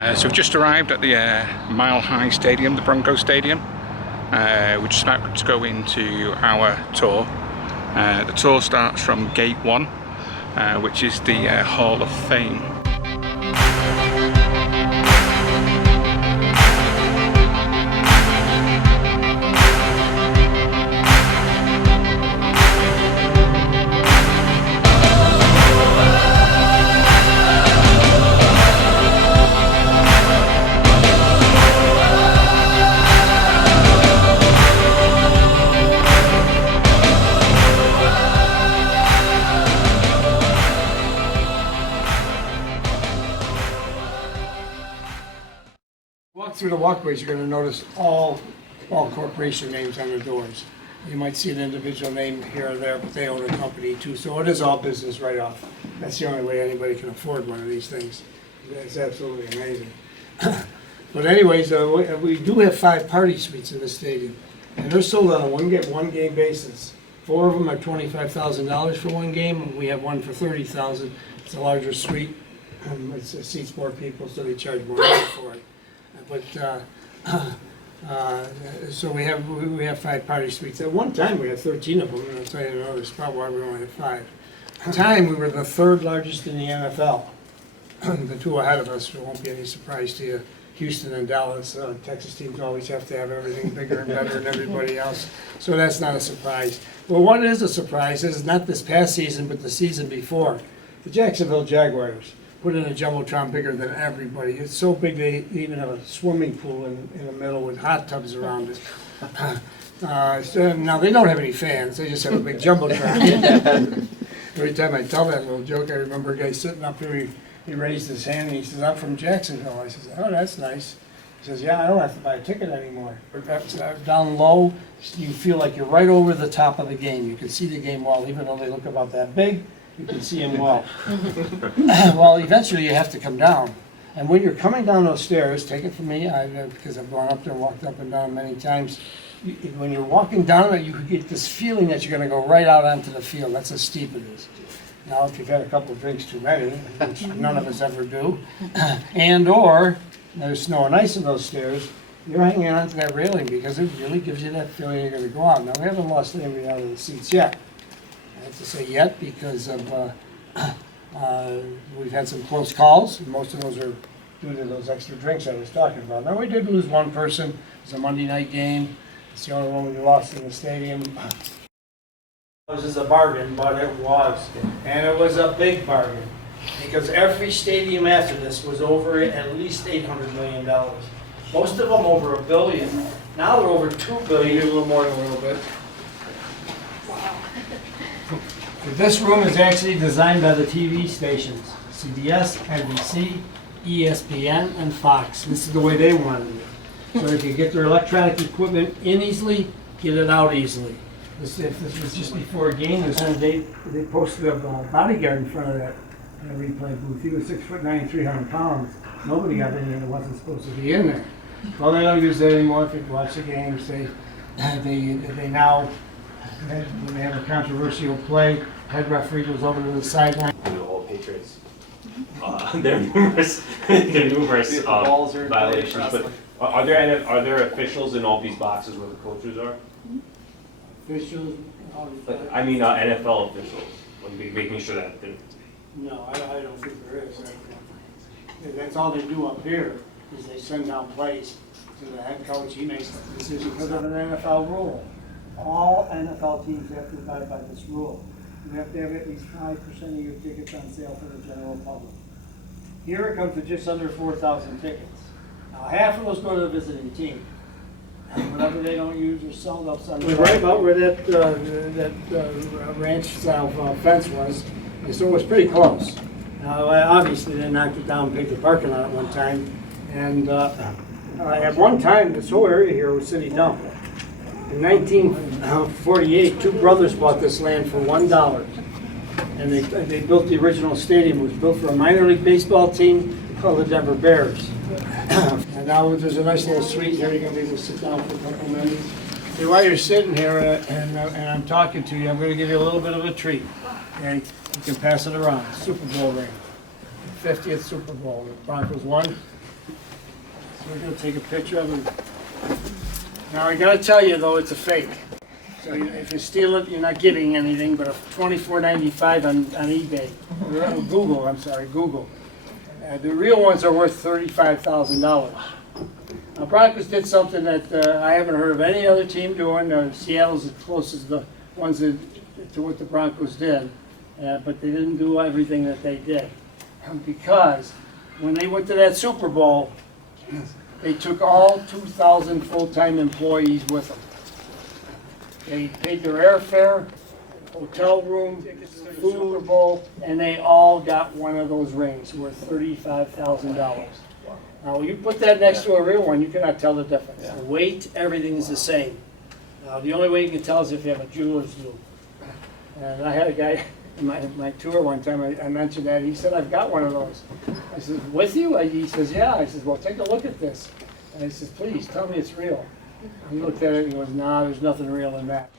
So we've just arrived at the Mile High Stadium, the Broncos Stadium. We're just about to go into our tour. The tour starts from Gate 1, which is the Hall of Fame. Walk through the walkways, you're going to notice all corporation names on the doors. You might see an individual name here or there, but they own a company too, so it is all business right off. That's the only way anybody can afford one of these things. It's absolutely amazing. But anyways, we do have 5 party suites in the stadium, and they're sold on a one-game basis. 4 of them are $25,000 for one game, and we have one for $30,000. It's a larger suite, it seats more people, so they charge more money for it. But so we have 5 party suites. At one time we had 13 of them, and I'll tell you another spot why we only had 5. At the time we were the 3rd largest in the NFL. The 2 ahead of us, there won't be any surprise to you. Houston and Dallas. Texas teams always have to have everything bigger and better than everybody else, so that's not a surprise. But what is a surprise is not this past season, but the season before. The Jacksonville Jaguars put in a jumbotron bigger than everybody. It's so big they even have a swimming pool in the middle with hot tubs around it. So now they don't have any fans, they just have a big jumbotron. Every time I tell that little joke, I remember a guy sitting up here, he raised his hand and he says, "I'm from Jacksonville." I says, "Oh, that's nice." He says, "Yeah, I don't have to buy a ticket anymore." Down low, you feel like you're right over the top of the game. You can see the game well, even though they look about that big. You can see them well. Well, eventually you have to come down. And when you're coming down those stairs, take it from me, because I've gone up there and walked up and down many times, when you're walking down it, you get this feeling that you're going to go right out onto the field. That's how steep it is. Now, if you've had a couple of drinks too many, which none of us ever do, or there's snow and ice in those stairs, you're hanging onto that railing because it really gives you that feeling you're going to go out. Now, we haven't lost anybody out of the seats yet. I have to say yet because of we've had some close calls. Most of those are due to those extra drinks I was talking about. Now, we did lose one person. It was a Monday night game. It's the only one we lost in the stadium. It was a bargain, but it was. And it was a big bargain because every stadium after this was over at least $800 million. Most of them over $1 billion. Now they're over $2 billion, a little more than a little bit. This room is actually designed by the TV stations, CBS, NBC, ESPN, and Fox. This is the way they wanted it. So they could get their electronic equipment in easily, get it out easily. If this was just before a game, they posted a bodyguard in front of that replay booth. He was 6'9", 300 pounds. Nobody got in there that wasn't supposed to be in there. Well, they don't use that anymore. If you watch the games, they now, when they have a controversial play, head referee goes over to the sideline. All Patriots. There are numerous violations, but are there officials in all these boxes where the coaches are? Officials? I mean NFL officials, making sure that. No, I don't think there is. That's all they do up here, is they send down plays to the head coach. He makes the decision because of an NFL rule. All NFL teams have to abide by this rule. You have to have at least 5% of your tickets on sale for the general public. Here it comes to just under 4,000 tickets. Now, half of those go to the visiting team. And whatever they don't use or sell, they'll send it. Right about where that ranch-style fence was, and so it was pretty close. Now, obviously, they knocked it down and picked the parking lot at one time. And at one time, this whole area here was city dump. In 1948, 2 brothers bought this land for $1, and they built the original stadium. It was built for a minor league baseball team called the Denver Bears. And now there's a nice little suite here. You're going to be able to sit down for a couple minutes. See, while you're sitting here and I'm talking to you, I'm going to give you a little bit of a treat. Okay, you can pass it around. Super Bowl ring, 50th Super Bowl. The Broncos won. We're gonna take a picture of him. Now, I gotta tell you though, it's a fake. So if you steal it, you're not getting anything but a $24.95 on eBay. Google, I'm sorry, Google. The real ones are worth $35,000. Now, Broncos did something that I haven't heard of any other team doing. Seattle's as close as the ones that, to what the Broncos did, but they didn't do everything that they did. Because when they went to that Super Bowl, they took all 2,000 full-time employees with them. They paid their airfare, hotel room, food, Super Bowl, and they all got one of those rings worth $35,000. Now, you put that next to a real one, you cannot tell the difference. The weight, everything is the same. Now, the only way you can tell is if you have a jeweler's loupe. And I had a guy in my tour one time, I mentioned that, he said, I've got one of those. I said, with you? He says, yeah. I said, well, take a look at this. And I said, please, tell me it's real. He looked at it and he goes, nah, there's nothing real in that.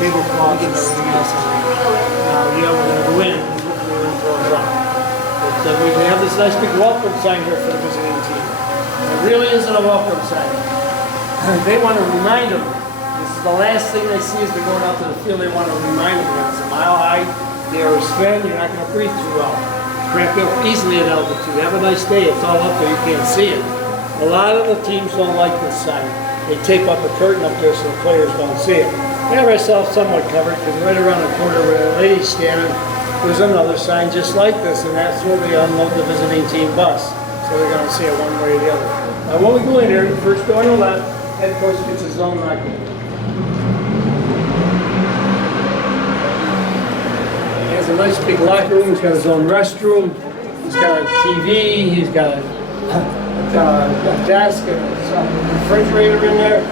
Tablecloths and everything else. Now, yeah, we're going to go in. We're in for a run. But we have this nice big welcome sign here for the visiting team. It really isn't a welcome sign. They want to remind them. This is the last thing they see as they're going out to the field. They want to remind them that it's a mile high. They are thin. You're not going to breathe too well. Cramp up easily at altitude. Have a nice day. It's all up there. You can't see it. A lot of the teams don't like this sign. They tape up a curtain up there so the players don't see it. I have ourselves somewhat covered because right around the corner where the lady's standing, there's another sign just like this, and that's where they unload the visiting team bus. So they're going to see it one way or the other. Now when we go in here, the first door on the left, head coach gets his own locker room. He has a nice big locker room. He's got his own restroom. He's got a TV. He's got a desk and a refrigerator in there.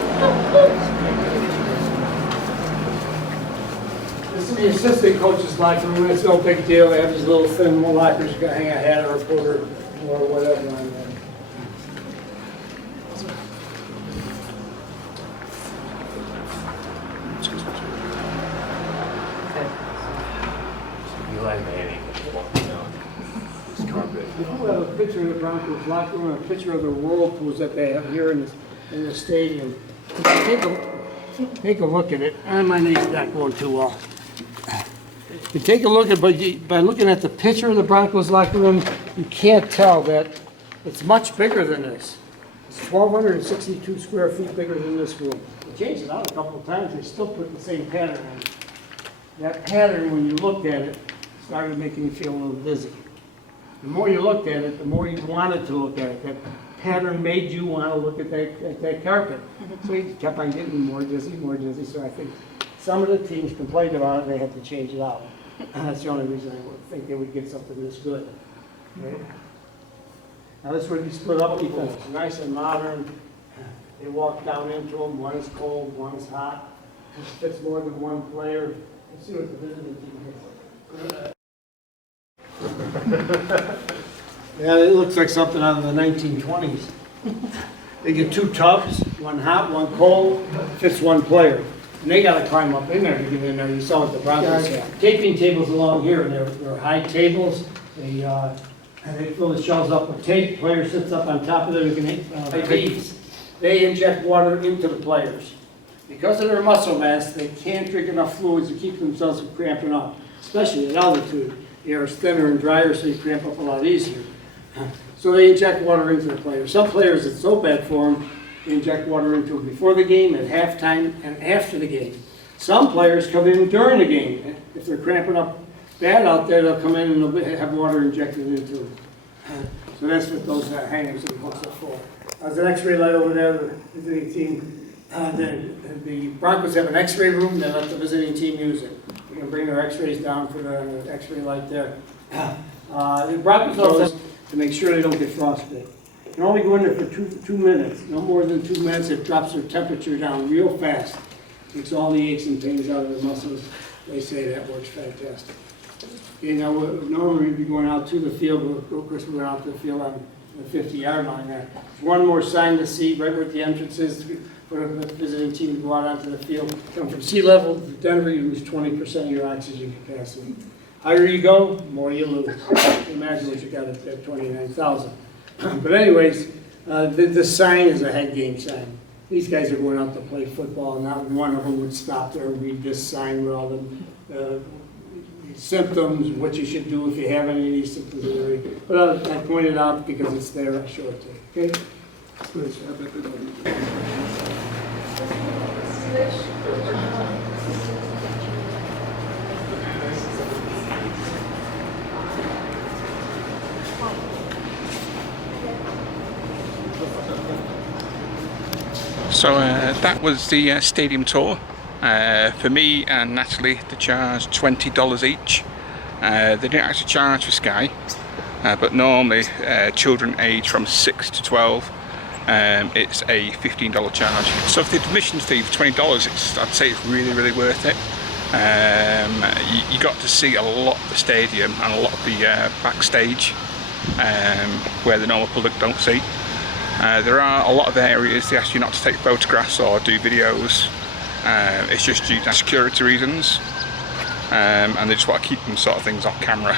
This is the assistant coach's locker room. It's no big deal. They have these little thin lockers. You can hang a hat or a coat or whatever on there. We have a picture of the Broncos locker room, a picture of the whirlpools that they have here in the stadium. Take a look at it. My knee's not going too well. You take a look at, but by looking at the picture of the Broncos locker room, you can't tell that it's much bigger than this. It's 1,262 square feet bigger than this room. They changed it out a couple of times. They still put the same pattern in. That pattern, when you looked at it, started making you feel a little dizzy. The more you looked at it, the more you wanted to look at it. That pattern made you want to look at that carpet. So you kept on getting more dizzy, more dizzy. So I think some of the teams complained about it and they had to change it out. That's the only reason I would think they would get something this good. Right? Now this would be split up because it's nice and modern. They walk down into them. One is cold, one is hot. It fits more than one player. Let's see what the visiting team gets. Yeah, it looks like something out of the 1920s. They get two tubs, one hot, one cold, fits one player. And they got to climb up in there to get in there. You saw what the Broncos had. Taping tables along here, they're high tables. They fill the shelves up with tape. Player sits up on top of it. They inject water into the players. Because of their muscle mass, they can't drink enough fluids to keep themselves from cramping up, especially at altitude. The air is thinner and drier, so you cramp up a lot easier. So they inject water into the players. Some players, it's so bad for them, they inject water into them before the game, at halftime, and after the game. Some players come in during the game. If they're cramping up bad out there, they'll come in and they'll have water injected into them. So that's what those hangers and hooks are for. There's an x-ray light over there, the visiting team. The Broncos have an x-ray room, they let the visiting team use it. We can bring their x-rays down for the x-ray light there. The Broncos also to make sure they don't get frostbite. You can only go in there for two minutes, no more than 2 minutes. It drops their temperature down real fast. Takes all the aches and pains out of their muscles. They say that works fantastic. You know, normally we'd be going out to the field, but of course we went out to the field on the 50-yard line there. There's one more sign to see right where the entrance is for the visiting team to go out onto the field. Come from sea level to Denver, you lose 20% of your oxygen capacity. Higher you go, more you lose. Imagine what you got at 29,000. But anyways, this sign is a head game sign. These guys are going out to play football, and not one of them would stop there and read this sign with all the symptoms, what you should do if you have any of these symptoms. But I pointed out because it's there, I show it to you. Okay? Please, have a good one. So that was the stadium tour. For me and Natalie, they charged $20 each. They didn't actually charge for Sky, but normally children aged from 6 to 12, it's a $15 charge. So for the admission fee for $20, I'd say it's really worth it. You got to see a lot of the stadium and a lot of the backstage where the normal public don't see. There are a lot of areas they ask you not to take photographs or do videos. It's just due to security reasons, and they just want to keep them sort of things off camera.